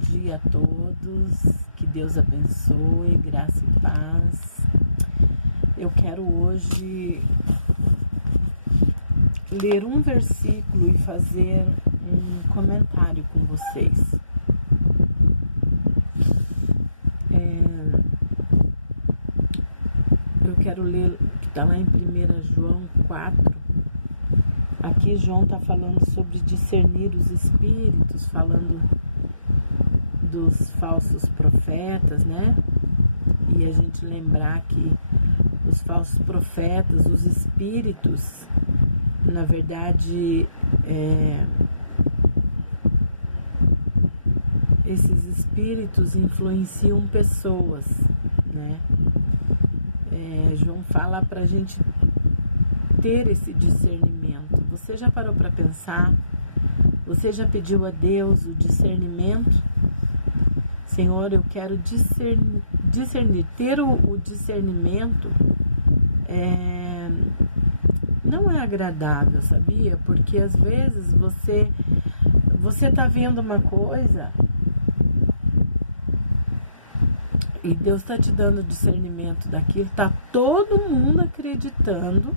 dia a todos, que Deus abençoe, graça e paz. Eu quero hoje ler um versículo e fazer um comentário com vocês. Eu quero ler, que está lá em 1 João 4. Aqui João está falando sobre discernir os espíritos, falando dos falsos profetas, né? E a gente lembrar que os falsos profetas, os espíritos, na verdade, esses espíritos influenciam pessoas, né? João fala para a gente ter esse discernimento. Você já parou para pensar? Você já pediu a Deus o discernimento? Senhor, eu quero discernir. Ter o discernimento não é agradável, sabia? Porque às vezes você está vendo uma coisa e Deus está te dando discernimento daquilo, está todo mundo acreditando.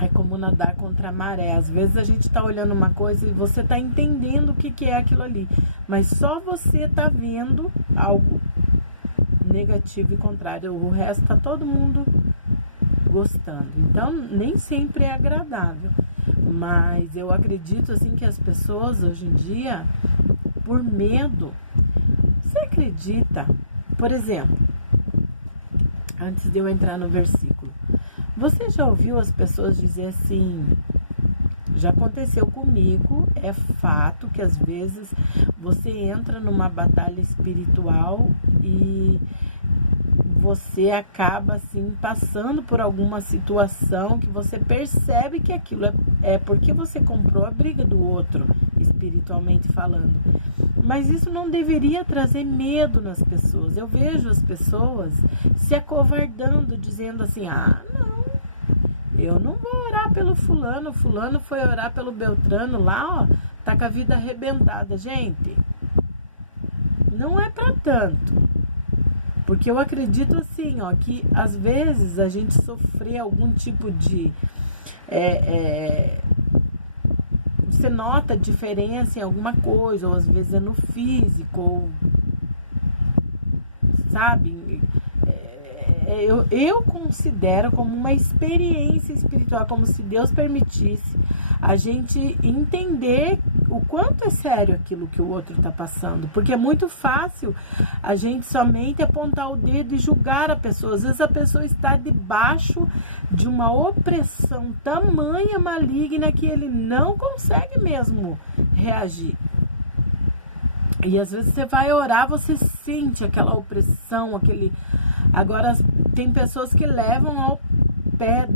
É como nadar contra a maré. Às vezes a gente está olhando uma coisa e você está entendendo o que é aquilo ali, mas só você está vendo algo negativo e contrário. O resto está todo mundo gostando. Então nem sempre é agradável. Mas eu acredito assim que as pessoas hoje em dia, por medo, você acredita? Por exemplo, antes de eu entrar no versículo, você já ouviu as pessoas dizer assim, já aconteceu comigo, é fato que às vezes você entra numa batalha espiritual e você acaba assim passando por alguma situação que você percebe que aquilo é porque você comprou a briga do outro, espiritualmente falando. Mas isso não deveria trazer medo nas pessoas. Eu vejo as pessoas se acovardando, dizendo assim, não, eu não vou orar pelo fulano, fulano foi orar pelo Beltrano lá, ó, tá com a vida arrebentada. Gente, não é para tanto. Porque eu acredito assim, ó, que às vezes a gente sofrer algum tipo de... você nota diferença em alguma coisa, ou às vezes é no físico, ou, sabe? Eu considero como uma experiência espiritual, como se Deus permitisse a gente entender o quanto é sério aquilo que o outro está passando. Porque é muito fácil a gente somente apontar o dedo e julgar a pessoa. Às vezes a pessoa está debaixo de uma opressão tamanha, maligna, que ele não consegue mesmo reagir. E às vezes você vai orar, você sente aquela opressão, aquele... Agora, tem pessoas que levam ao pé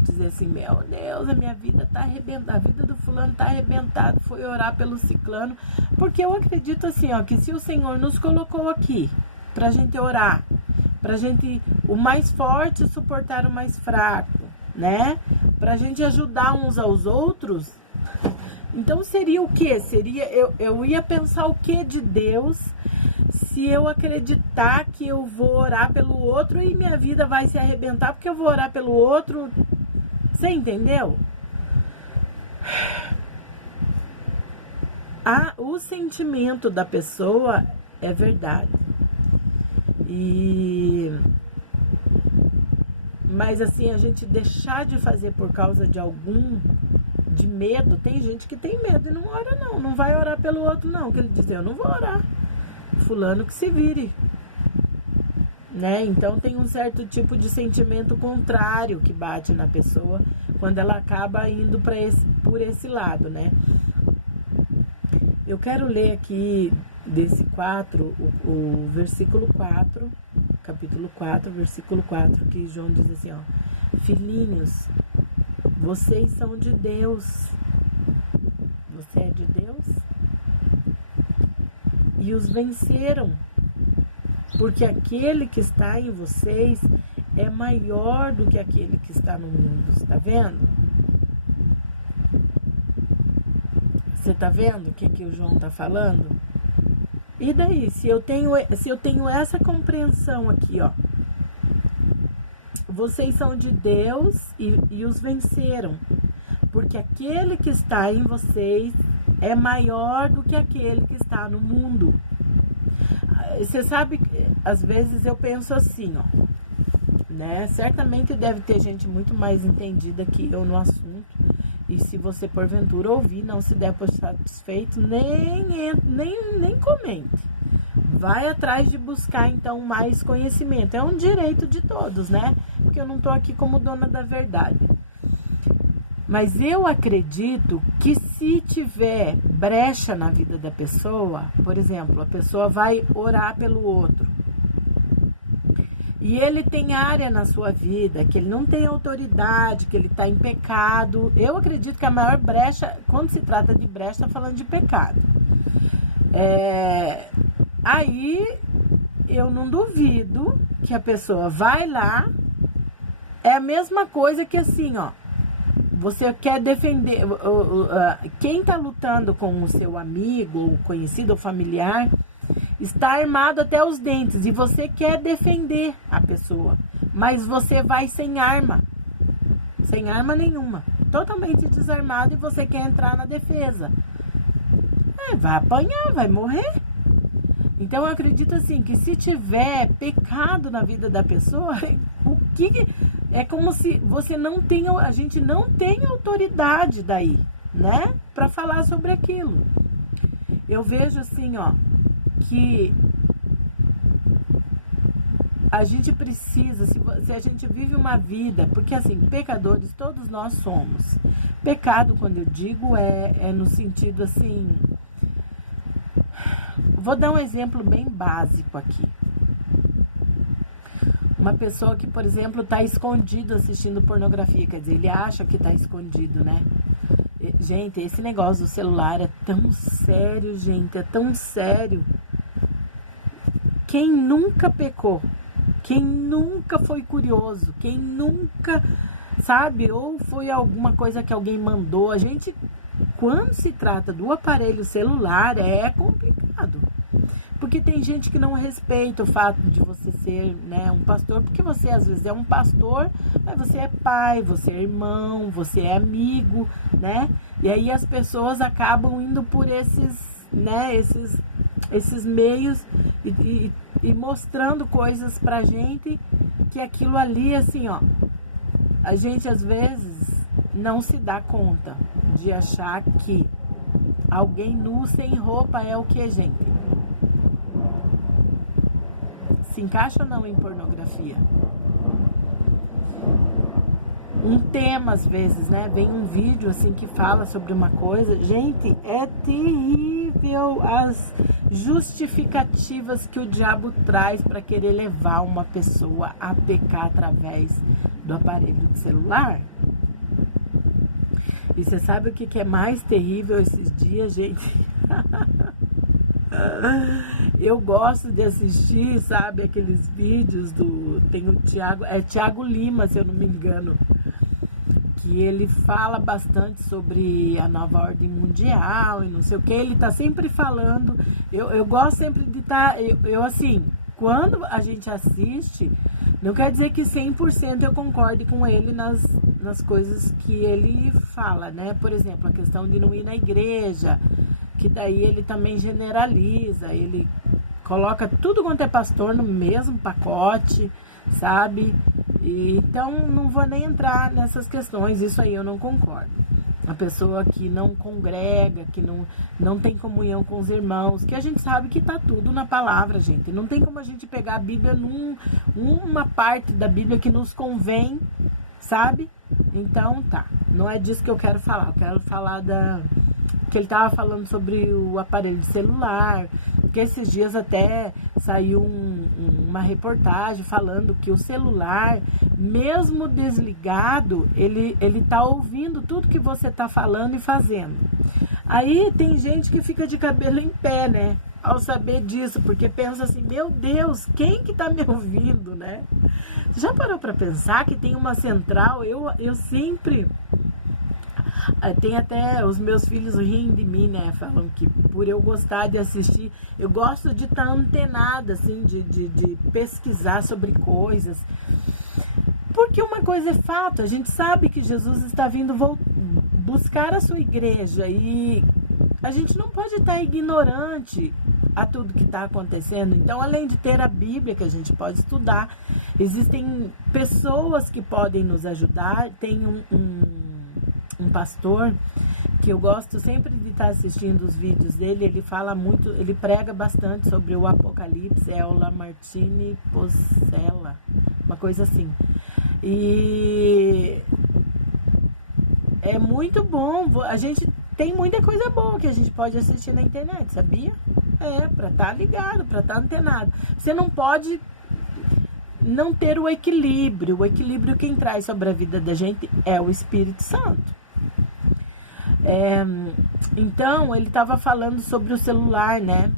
dizer assim, meu Deus, a minha vida tá arrebentada, a vida do fulano tá arrebentada, foi orar pelo ciclano, porque eu acredito assim, ó, que se o Senhor nos colocou aqui pra gente orar, pra gente, o mais forte suportar o mais fraco, né? Pra gente ajudar uns aos outros, então seria o quê? Eu ia pensar o quê de Deus se eu acreditar que eu vou orar pelo outro e minha vida vai se arrebentar porque eu vou orar pelo outro? Você entendeu? O sentimento da pessoa é verdade. Mas assim, a gente deixar de fazer por causa de medo, tem gente que tem medo e não ora não vai orar pelo outro não, que ele diz, eu não vou orar, fulano que se vire, né? Então tem um certo tipo de sentimento contrário que bate na pessoa quando ela acaba indo por esse lado, né? Eu quero ler aqui desse 4, o versículo 4, capítulo 4, versículo 4, que João diz assim, ó, filhinhos, vocês são de Deus. Você é de Deus? E os venceram, porque aquele que está em vocês é maior do que aquele que está no mundo, está vendo? Você tá vendo o que o João tá falando? E daí, se eu tenho essa compreensão aqui, ó. Vocês são de Deus e os venceram. Porque aquele que está em vocês é maior do que aquele que está no mundo. Você sabe, às vezes eu penso assim, ó. Né? Certamente deve ter gente muito mais entendida que eu no assunto. E se você porventura ouvir, não se der por satisfeito, nem comente. Vai atrás de buscar então mais conhecimento. É um direito de todos, né? Porque eu não tô aqui como dona da verdade. Mas eu acredito que se tiver brecha na vida da pessoa, por exemplo, a pessoa vai orar pelo outro. E ele tem área na sua vida, que ele não tem autoridade, que ele está em pecado. Eu acredito que a maior brecha, quando se trata de brecha, está falando de pecado. Aí, eu não duvido que a pessoa vai lá, é a mesma coisa que assim, ó. Você quer defender, quem está lutando com o seu amigo, conhecido ou familiar, está armado até os dentes e você quer defender a pessoa, mas você vai sem arma nenhuma, totalmente desarmado, e você quer entrar na defesa. Vai apanhar, vai morrer. Então eu acredito assim, que se tiver pecado na vida da pessoa, é como se você não tenha, a gente não tem autoridade daí, né, para falar sobre aquilo. Eu vejo assim, ó, que a gente precisa, se a gente vive uma vida, porque assim, pecadores todos nós somos. Pecado, quando eu digo, é no sentido assim, vou dar um exemplo bem básico aqui. Uma pessoa que, por exemplo, está escondido assistindo pornografia, quer dizer, ele acha que está escondido, né? Gente, esse negócio do celular é tão sério, gente, é tão sério. Quem nunca pecou? Quem nunca foi curioso? Quem nunca, sabe, ou foi alguma coisa que alguém mandou? A gente, quando se trata do aparelho celular, é complicado. Porque tem gente que não respeita o fato de você ser, né, um pastor, porque você às vezes é um pastor, mas você é pai, você é irmão, você é amigo, né? E aí as pessoas acabam indo por esses, né, esses meios e mostrando coisas pra gente, que aquilo ali, assim, ó, a gente às vezes não se dá conta de achar que alguém nu sem roupa é o que, gente? Se encaixa ou não em pornografia? Um tema, às vezes, né? Vem um vídeo, assim, que fala sobre uma coisa. Gente, é terrível as justificativas que o diabo traz para querer levar uma pessoa a pecar através do aparelho de celular. E você sabe o que é mais terrível esses dias, gente? Eu gosto de assistir, sabe, aqueles vídeos tem o Thiago Lima, se eu não me engano, que ele fala bastante sobre a nova ordem mundial e não sei o que, ele tá sempre falando, eu gosto sempre de estar, eu assim, quando a gente assiste, não quer dizer que 100% eu concorde com ele nas coisas que ele fala, né, por exemplo, a questão de não ir na igreja, que daí ele também generaliza, ele coloca tudo quanto é pastor no mesmo pacote, sabe? E, então, não vou nem entrar nessas questões, isso aí eu não concordo. A pessoa que não congrega, que não tem comunhão com os irmãos, que a gente sabe que tá tudo na palavra, gente. Não tem como a gente pegar a Bíblia uma parte da Bíblia que nos convém, sabe? Então, tá. Não é disso que eu quero falar. Eu quero falar que ele estava falando sobre o aparelho de celular, que esses dias até saiu uma reportagem falando que o celular, mesmo desligado, ele tá ouvindo tudo que você tá falando e fazendo. Aí tem gente que fica de cabelo em pé, né, ao saber disso, porque pensa assim, meu Deus, quem que tá me ouvindo, né? Já parou para pensar que tem uma central? Eu sempre... Tem até os meus filhos riem de mim, né? Falam que por eu gostar de assistir, eu gosto de estar antenada, assim, de pesquisar sobre coisas. Porque uma coisa é fato, a gente sabe que Jesus está vindo buscar a sua igreja e a gente não pode estar ignorante a tudo que está acontecendo. Então, além de ter a Bíblia que a gente pode estudar, existem pessoas que podem nos ajudar. Tem um pastor que eu gosto sempre de estar assistindo os vídeos dele. Ele fala muito, ele prega bastante sobre o Apocalipse, é o Lamartine Pozzella, uma coisa assim. E é muito bom. A gente tem muita coisa boa que a gente pode assistir na internet, sabia? Para estar ligado, para estar antenado. Você não pode não ter o equilíbrio. O equilíbrio quem traz sobre a vida da gente é o Espírito Santo. Então, ele estava falando sobre o celular, né?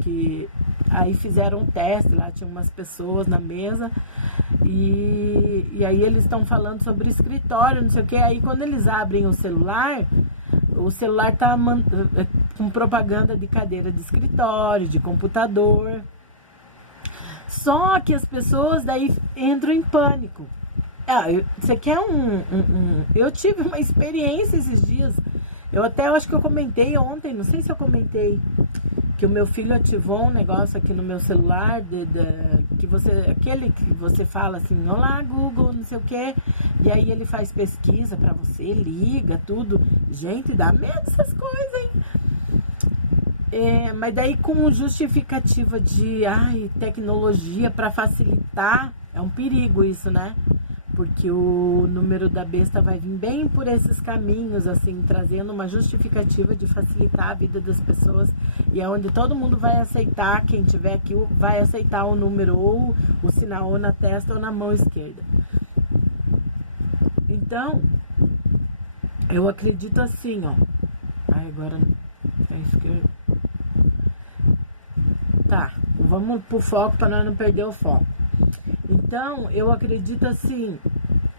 Que aí fizeram um teste, lá tinha umas pessoas na mesa. E aí eles estão falando sobre escritório, não sei o que. Aí quando eles abrem o celular tá com propaganda de cadeira de escritório, de computador. Só que as pessoas daí entram em pânico. Você quer Eu tive uma experiência esses dias. Eu acho que eu comentei ontem, não sei se eu comentei, que o meu filho ativou um negócio aqui no meu celular, aquele que você fala assim, olá Google, não sei o que, e aí ele faz pesquisa pra você, liga, tudo. Gente, dá medo essas coisas, hein? Mas daí com justificativa de tecnologia pra facilitar, é um perigo isso, né? Porque o número da besta vai vir bem por esses caminhos, assim, trazendo uma justificativa de facilitar a vida das pessoas. E é onde todo mundo vai aceitar, quem tiver aqui vai aceitar o número ou o sinal ou na testa ou na mão esquerda. Então, eu acredito assim, ó. Agora é a esquerda. Tá, vamos pro foco para nós não perder o foco. Então, eu acredito assim,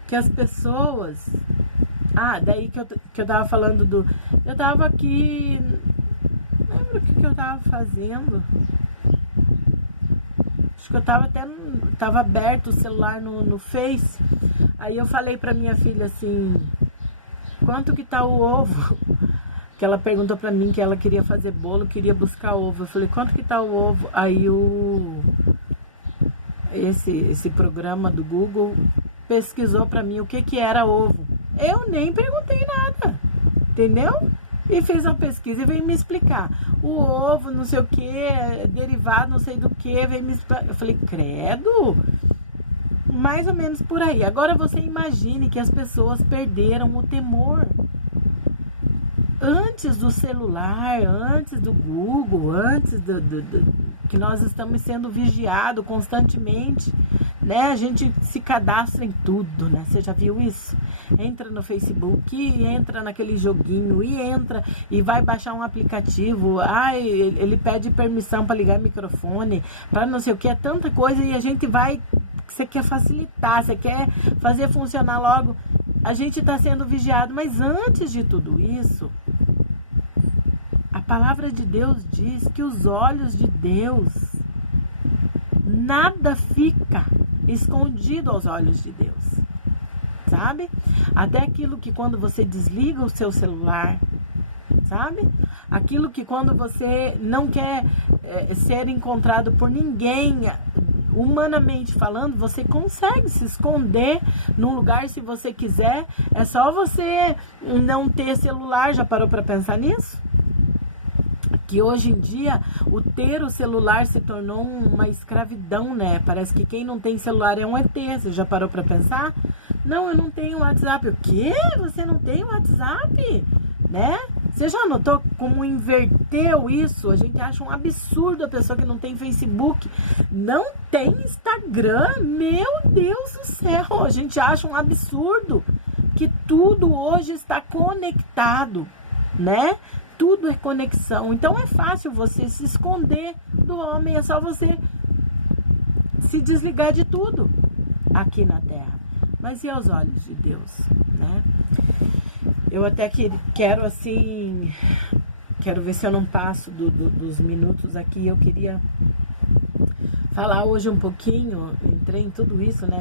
que as pessoas... daí que eu tava falando eu tava aqui... Não lembro o que eu tava fazendo. Acho que eu tava aberto o celular no Face. Aí eu falei pra minha filha assim... Quanto que tá o ovo? Que ela perguntou pra mim que ela queria fazer bolo, queria buscar ovo. Eu falei, quanto que tá o ovo? Aí esse programa do Google pesquisou pra mim o que era ovo. Eu nem perguntei nada, entendeu? E fez uma pesquisa e veio me explicar. O ovo, não sei o que, derivado, não sei do que, veio me explicar. Eu falei, credo? Mais ou menos por aí. Agora você imagine que as pessoas perderam o temor. Antes do celular, antes do Google, antes que nós estamos sendo vigiados constantemente, né? A gente se cadastra em tudo, né? Você já viu isso? Entra no Facebook, entra naquele joguinho e entra e vai baixar um aplicativo. Ele pede permissão para ligar o microfone, para não sei o que, é tanta coisa e a gente vai... Você quer facilitar, você quer fazer funcionar logo. A gente está sendo vigiado, mas antes de tudo isso, a palavra de Deus diz que os olhos de Deus, nada fica escondido aos olhos de Deus, sabe? Até aquilo que quando você desliga o seu celular, sabe? Aquilo que quando você não quer ser encontrado por ninguém, humanamente falando, você consegue se esconder num lugar se você quiser. É só você não ter celular. Já parou para pensar nisso? Que hoje em dia o ter o celular se tornou uma escravidão, né? Parece que quem não tem celular é um ET. Você já parou para pensar? Não, eu não tenho WhatsApp. O quê? Você não tem WhatsApp? Né? Você já notou como inverteu isso? A gente acha um absurdo a pessoa que não tem Facebook, não tem Instagram. Meu Deus do céu, a gente acha um absurdo que tudo hoje está conectado, né? Tudo é conexão. Então é fácil você se esconder do homem, é só você se desligar de tudo aqui na Terra. Mas e aos olhos de Deus, né? Eu até quero assim, quero ver se eu não passo dos minutos aqui. Eu queria falar hoje um pouquinho, entrei em tudo isso, né?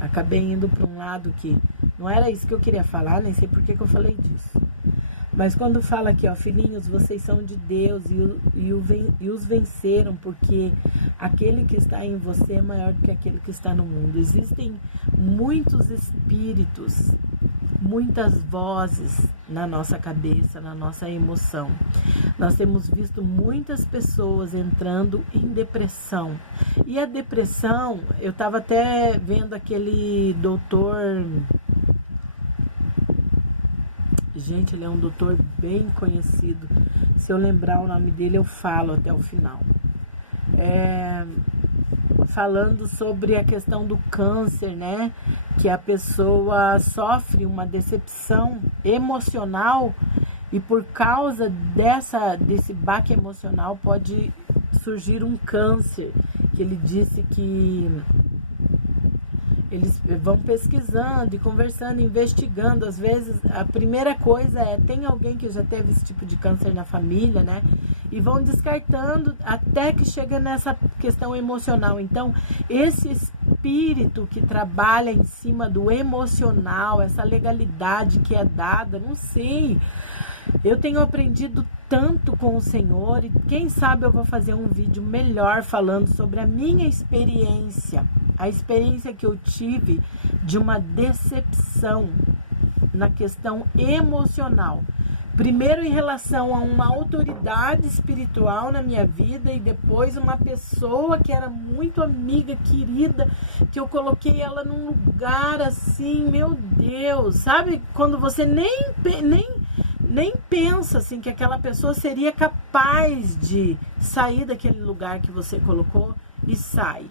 Acabei indo para um lado que não era isso que eu queria falar, nem sei por que eu falei disso. Mas quando fala aqui, ó, filhinhos, vocês são de Deus e os venceram, porque aquele que está em você é maior do que aquele que está no mundo. Existem muitos espíritos, muitas vozes na nossa cabeça, na nossa emoção. Nós temos visto muitas pessoas entrando em depressão. E a depressão, eu estava até vendo aquele doutor... Gente, ele é um doutor bem conhecido. Se eu lembrar o nome dele, eu falo até o final. Falando sobre a questão do câncer, né? Que a pessoa sofre uma decepção emocional e por causa desse baque emocional pode surgir um câncer. Que ele disse que eles vão pesquisando e conversando, investigando. Às vezes, a primeira coisa tem alguém que já teve esse tipo de câncer na família, né? E vão descartando até que chega nessa questão emocional. Então, esse espírito que trabalha em cima do emocional, essa legalidade que é dada, não sei. Eu tenho aprendido tanto com o Senhor e quem sabe eu vou fazer um vídeo melhor falando sobre a minha experiência. A experiência que eu tive de uma decepção na questão emocional. Primeiro em relação a uma autoridade espiritual na minha vida e depois uma pessoa que era muito amiga, querida, que eu coloquei ela num lugar assim, meu Deus, sabe? Quando você nem pensa assim que aquela pessoa seria capaz de sair daquele lugar que você colocou e sai.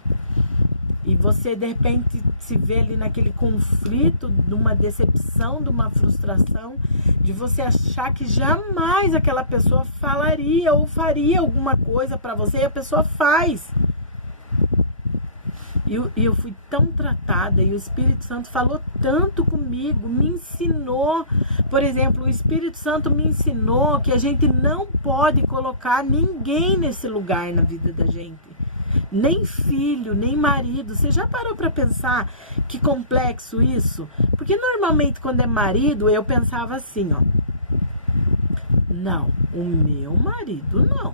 E você, de repente, se vê ali naquele conflito, de uma decepção, de uma frustração, de você achar que jamais aquela pessoa falaria ou faria alguma coisa para você e a pessoa faz. E eu fui tão tratada e o Espírito Santo falou tanto comigo, me ensinou. Por exemplo, o Espírito Santo me ensinou que a gente não pode colocar ninguém nesse lugar na vida da gente. Nem filho, nem marido. Você já parou para pensar que complexo isso? Porque normalmente quando é marido, eu pensava assim, ó. Não, o meu marido não.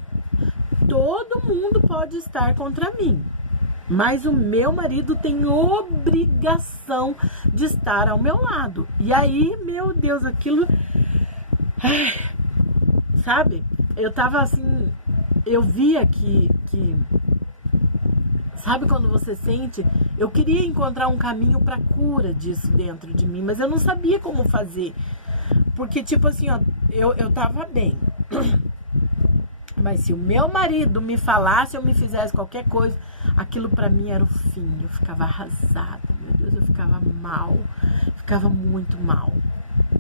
Todo mundo pode estar contra mim. Mas o meu marido tem obrigação de estar ao meu lado. E aí, meu Deus, aquilo... sabe? Eu tava assim... Eu via que sabe quando você sente? Eu queria encontrar um caminho para cura disso dentro de mim, mas eu não sabia como fazer. Porque, tipo assim, ó, eu tava bem. Mas se o meu marido me falasse ou me fizesse qualquer coisa, aquilo pra mim era o fim. Eu ficava arrasada, meu Deus, eu ficava mal. Ficava muito mal,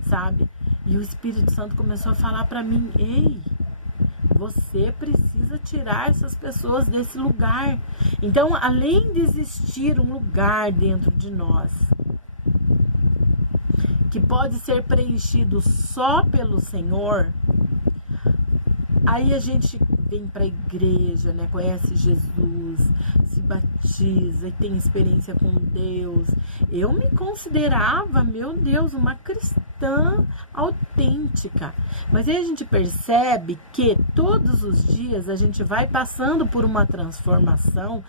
sabe? E o Espírito Santo começou a falar pra mim, ei... Você precisa tirar essas pessoas desse lugar. Então, além de existir um lugar dentro de nós que pode ser preenchido só pelo Senhor, aí a gente vem para a igreja, né? Conhece Jesus, se batiza e tem experiência com Deus. Eu me considerava, meu Deus, uma cristã autêntica. Mas aí a gente percebe que todos os dias a gente vai passando por uma transformação.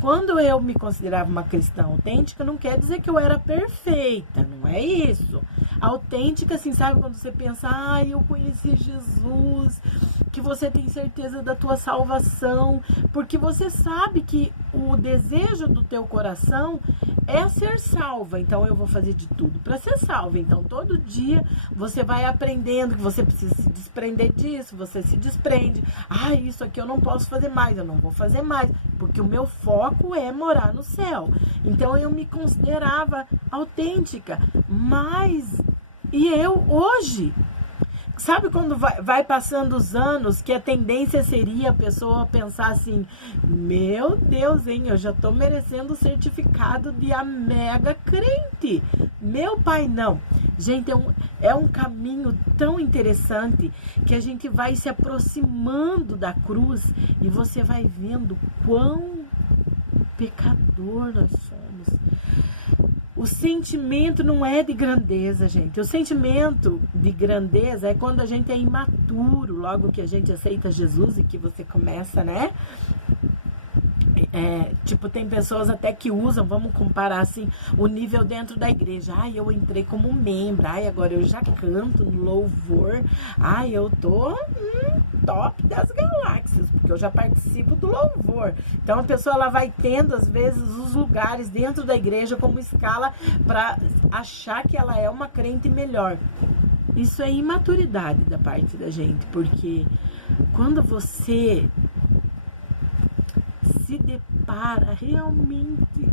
Quando eu me considerava uma cristã autêntica, não quer dizer que eu era perfeita, não é isso. Autêntica, assim, sabe? Quando você pensa, eu conheci Jesus, que você tem certeza da tua salvação, porque você sabe que o desejo do teu coração é ser salva. Então eu vou fazer de tudo para ser salva. Então todo dia você vai aprendendo que você precisa se desprender disso, você se desprende. Isso aqui eu não posso fazer mais, eu não vou fazer mais, porque o meu foco é morar no céu. Então eu me considerava autêntica, mas eu hoje... Sabe quando vai passando os anos que a tendência seria a pessoa pensar assim, meu Deus, hein, eu já tô merecendo o certificado de a mega crente. Meu pai, não. Gente, é um caminho tão interessante que a gente vai se aproximando da cruz e você vai vendo quão pecador nós somos. O sentimento não é de grandeza, gente. O sentimento de grandeza é quando a gente é imaturo, logo que a gente aceita Jesus e que você começa, né? Tipo, tem pessoas até que usam, vamos comparar assim, o nível dentro da igreja. Ai, eu entrei como membro, ai, agora eu já canto no louvor, ai, eu tô top das galáxias, porque eu já participo do louvor. Então a pessoa, ela vai tendo às vezes os lugares dentro da igreja como escala para achar que ela é uma crente melhor. Isso é imaturidade da parte da gente, porque quando você se depara realmente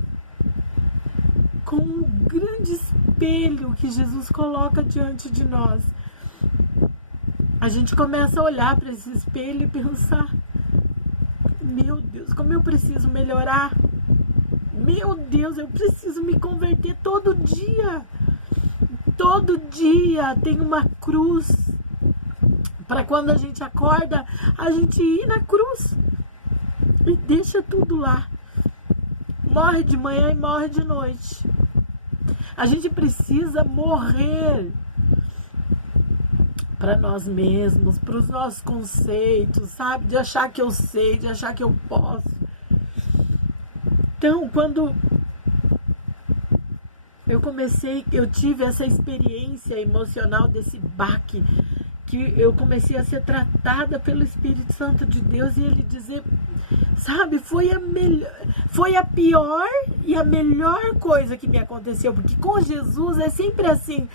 com um grande espelho que Jesus coloca diante de nós, a gente começa a olhar para esse espelho e pensar: meu Deus, como eu preciso melhorar, meu Deus, eu preciso me converter todo dia tem uma cruz, para quando a gente acorda, a gente ir na cruz e deixa tudo lá. Morre de manhã e morre de noite. A gente precisa morrer para nós mesmos, para os nossos conceitos, sabe? De achar que eu sei, de achar que eu posso. Então, quando eu tive essa experiência emocional desse baque, que eu comecei a ser tratada pelo Espírito Santo de Deus, e ele dizer, sabe, foi a pior e a melhor coisa que me aconteceu, porque com Jesus é sempre assim,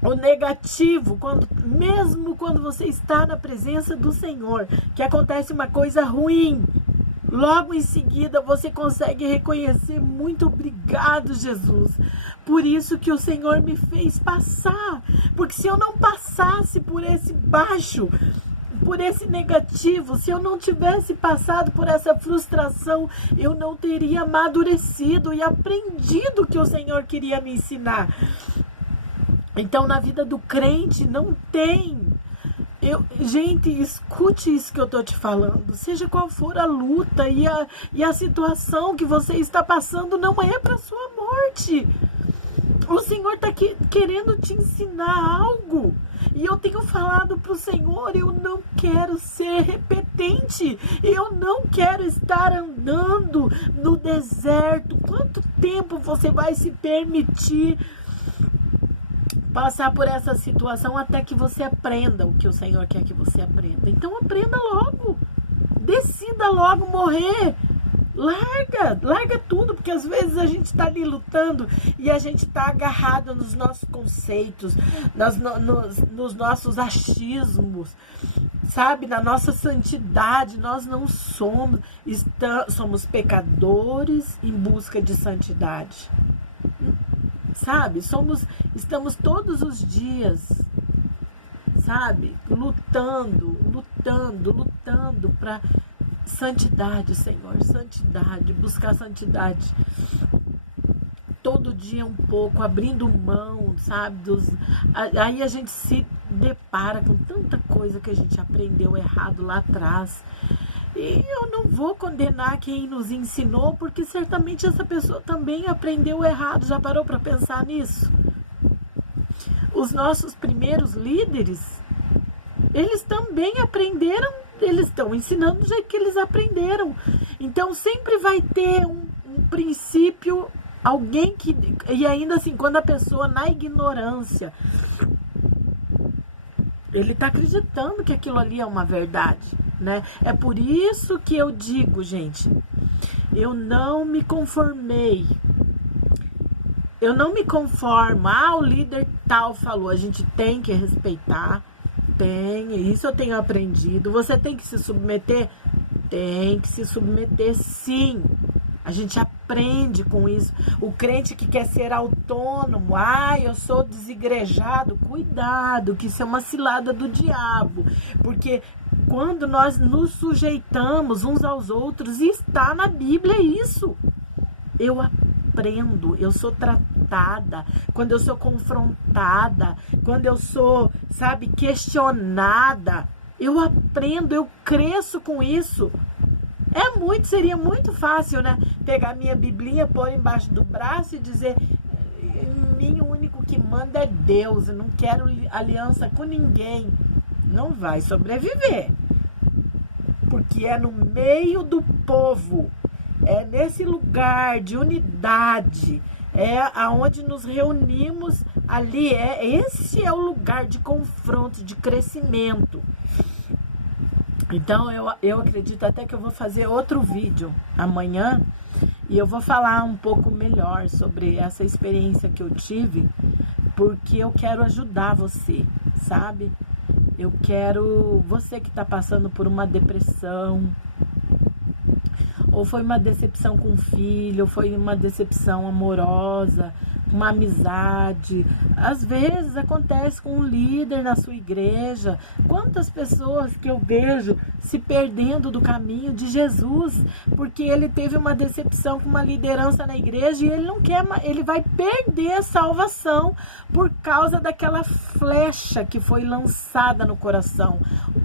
o negativo, mesmo quando você está na presença do Senhor, que acontece uma coisa ruim, logo em seguida você consegue reconhecer: muito obrigado, Jesus, por isso que o Senhor me fez passar, porque se eu não passasse por esse baixo, por esse negativo, se eu não tivesse passado por essa frustração, eu não teria amadurecido e aprendido o que o Senhor queria me ensinar. Então, na vida do crente, não tem... Gente, escute isso que eu tô te falando. Seja qual for a luta e a situação que você está passando, não é para sua morte. O Senhor está querendo te ensinar algo. E eu tenho falado para o Senhor: eu não quero ser repetente. Eu não quero estar andando no deserto. Quanto tempo você vai se permitir passar por essa situação até que você aprenda o que o Senhor quer que você aprenda? Então aprenda logo. Decida logo morrer. Larga tudo, porque às vezes a gente está ali lutando e a gente está agarrado nos nossos conceitos, nos nossos achismos, sabe? Na nossa santidade. Nós não somos, somos pecadores em busca de santidade, sabe? Estamos todos os dias, sabe? Lutando para santidade, Senhor, santidade, buscar santidade todo dia um pouco, abrindo mão, sabe? Aí a gente se depara com tanta coisa que a gente aprendeu errado lá atrás. E eu não vou condenar quem nos ensinou, porque certamente essa pessoa também aprendeu errado. Já parou para pensar nisso? Os nossos primeiros líderes, eles também aprenderam, eles estão ensinando do jeito que eles aprenderam. Então sempre vai ter um princípio, alguém que... E ainda assim, quando a pessoa, na ignorância, ele está acreditando que aquilo ali é uma verdade, né? É por isso que eu digo, gente, eu não me conformei. Eu não me conformo. O líder tal falou, a gente tem que respeitar. Isso eu tenho aprendido. Você tem que se submeter? Tem que se submeter, sim. A gente aprende com isso. O crente que quer ser autônomo, eu sou desigrejado, cuidado, que isso é uma cilada do diabo. Porque quando nós nos sujeitamos uns aos outros, e está na Bíblia isso. Eu aprendo, eu sou tratada, quando eu sou confrontada, quando eu sou, sabe, questionada, eu aprendo, eu cresço com isso. Seria muito fácil, né? Pegar minha biblinha, pôr embaixo do braço e dizer, em mim o único que manda é Deus, eu não quero aliança com ninguém. Não vai sobreviver. Porque é no meio do povo, é nesse lugar de unidade, é aonde nos reunimos ali, esse é o lugar de confronto, de crescimento. Então eu acredito até que eu vou fazer outro vídeo amanhã e eu vou falar um pouco melhor sobre essa experiência que eu tive, porque eu quero ajudar você, sabe? Eu quero você que está passando por uma depressão, ou foi uma decepção com um filho, ou foi uma decepção amorosa, uma amizade. Às vezes acontece com um líder na sua igreja. Quantas pessoas que eu vejo se perdendo do caminho de Jesus, porque ele teve uma decepção com uma liderança na igreja e ele não quer, ele vai perder a salvação por causa daquela flecha que foi lançada no coração.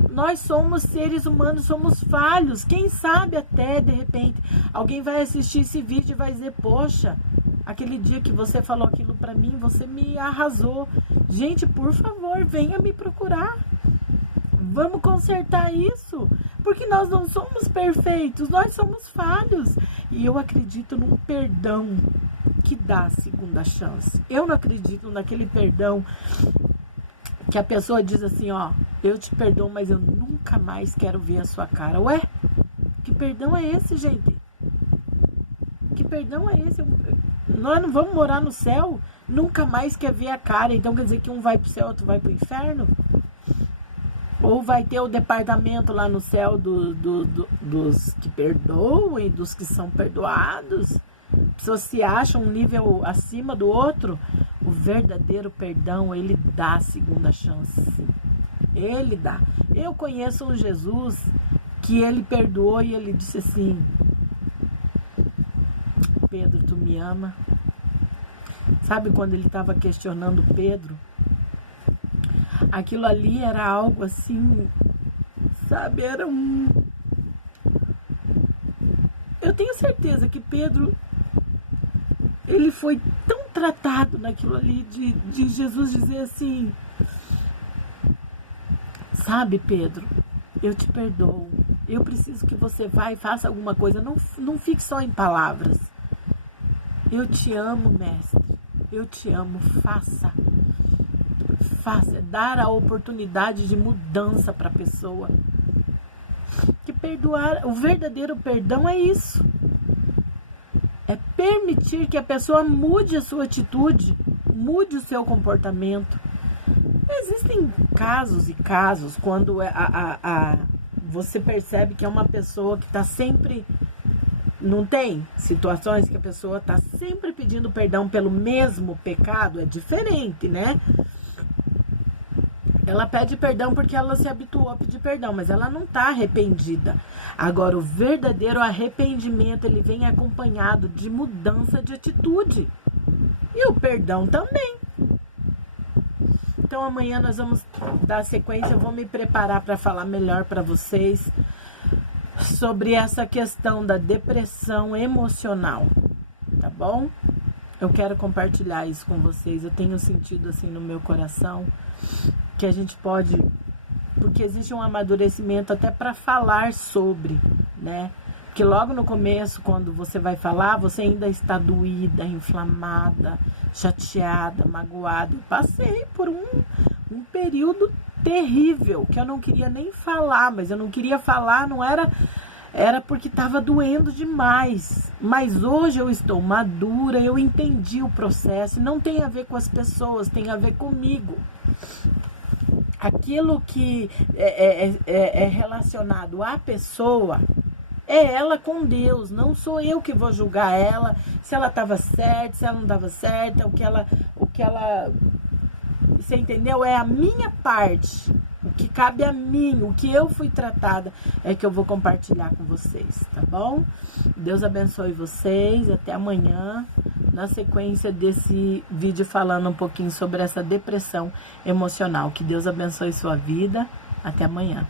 Nós somos seres humanos, somos falhos. Quem sabe até, de repente, alguém vai assistir esse vídeo e vai dizer, poxa, aquele dia que você falou aquilo pra mim, você me arrasou. Gente, por favor, venha me procurar. Vamos consertar isso. Porque nós não somos perfeitos, nós somos falhos. E eu acredito num perdão que dá a segunda chance. Eu não acredito naquele perdão que a pessoa diz assim, ó, eu te perdoo, mas eu nunca mais quero ver a sua cara. Ué, que perdão é esse, gente? Que perdão é esse? Nós não vamos morar no céu? Nunca mais quer ver a cara. Então quer dizer que um vai pro céu, outro vai pro inferno? Ou vai ter o departamento lá no céu dos que perdoam e dos que são perdoados? Pessoas se acham um nível acima do outro? O verdadeiro perdão, ele dá a segunda chance. Ele dá. Eu conheço um Jesus que ele perdoou e ele disse assim, Pedro, tu me ama? Sabe quando ele estava questionando Pedro? Aquilo ali era algo assim, sabe, era um... Eu tenho certeza que Pedro, ele foi tão tratado naquilo ali, de Jesus dizer assim, sabe, Pedro, eu te perdoo, eu preciso que você vá e faça alguma coisa, não fique só em palavras. Eu te amo, mestre, eu te amo, faça, dar a oportunidade de mudança para a pessoa. Que perdoar, o verdadeiro perdão é isso. É permitir que a pessoa mude a sua atitude, mude o seu comportamento. Existem casos e casos quando você percebe que é uma pessoa que está sempre... Não tem situações que a pessoa está sempre pedindo perdão pelo mesmo pecado? É diferente, né? Ela pede perdão porque ela se habituou a pedir perdão, mas ela não está arrependida. Agora, o verdadeiro arrependimento, ele vem acompanhado de mudança de atitude. E o perdão também. Então, amanhã nós vamos dar sequência. Eu vou me preparar para falar melhor para vocês sobre essa questão da depressão emocional, tá bom? Eu quero compartilhar isso com vocês. Eu tenho sentido assim no meu coração que a gente pode, porque existe um amadurecimento até para falar sobre, né? Porque logo no começo, quando você vai falar, você ainda está doída, inflamada, chateada, magoada. Eu passei por um período terrível, que eu não queria nem falar, mas eu não queria falar, não era porque estava doendo demais. Mas hoje eu estou madura, eu entendi o processo, não tem a ver com as pessoas, tem a ver comigo. Aquilo que é relacionado à pessoa é ela com Deus, não sou eu que vou julgar ela, se ela estava certa, se ela não estava certa, o que ela, você entendeu? É a minha parte, o que cabe a mim, o que eu fui tratada, é que eu vou compartilhar com vocês, tá bom? Deus abençoe vocês, até amanhã, na sequência desse vídeo falando um pouquinho sobre essa depressão emocional. Que Deus abençoe sua vida. Até amanhã.